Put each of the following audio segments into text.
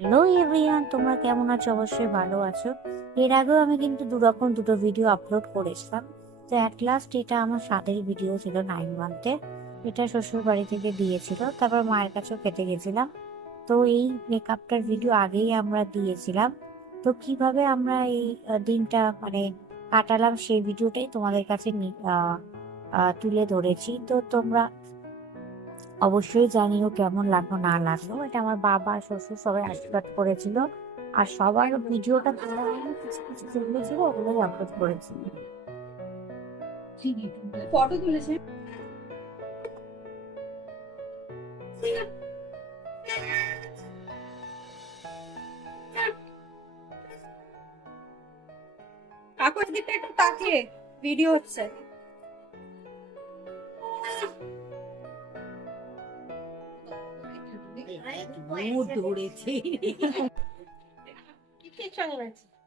Hello everyone, তোমরা কেমন আছো? অবশ্যই ভালো আছো। এর আগেও আমি কিন্তু দুটো ভিডিও আপলোড করেছিলাম। তো অ্যাট লাস্ট এটা আমার স্বাদের ভিডিও ছিল 9 মান্থে। এটা শ্বশুর বাড়ি থেকে দিয়েছিল, তারপর মায়ের কাছেও খেতে গেছিলাম। তো এই মেকআপটার ভিডিও আগেই আমরা দিয়েছিলাম। তো কিভাবে আমরা এই দিনটা মানে কাটালাম সেই ভিডিওটাই তোমাদের কাছে তুলে ধরেছি। তো তোমরা অবশ্যই জানিও কেমন লাগলো না লাগলো। এটা আমার বাবা শ্বশুর সবাই আশীর্বাদ করেছিল, আর সবার ভিডিওটা তোলা হয়নি, কিছু কিছু যেগুলো ছিল ওগুলোই আপলোড করেছি। ফটো তুলেছে। কাকুর দিকটা একটু তাকিয়ে ভিডিও হচ্ছে। দৌড়েছি।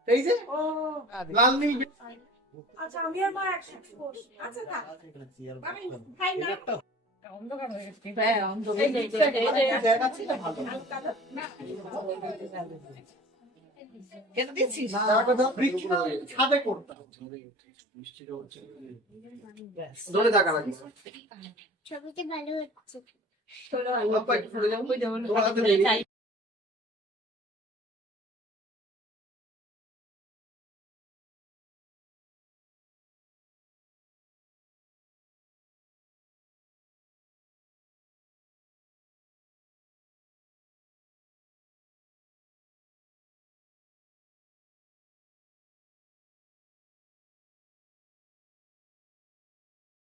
এই যে লাল নীল আচ্ছা আমি আর মা একসাথে বসি। আচ্ছা থাক। আমি খাই না। অন্ধকার হয়ে গেছে। হ্যাঁ অন্ধকার। জায়গা ছিল ভালো। কেন দিচ্ছিস? জায়গাটা দাও, বৃষ্টি না হলে ছাদে করতাম। ধরে থাকা লাগে। ছবিতে ভালো হচ্ছে। চলো আমি একটু ঘুরে যাবো। তোমার হাতে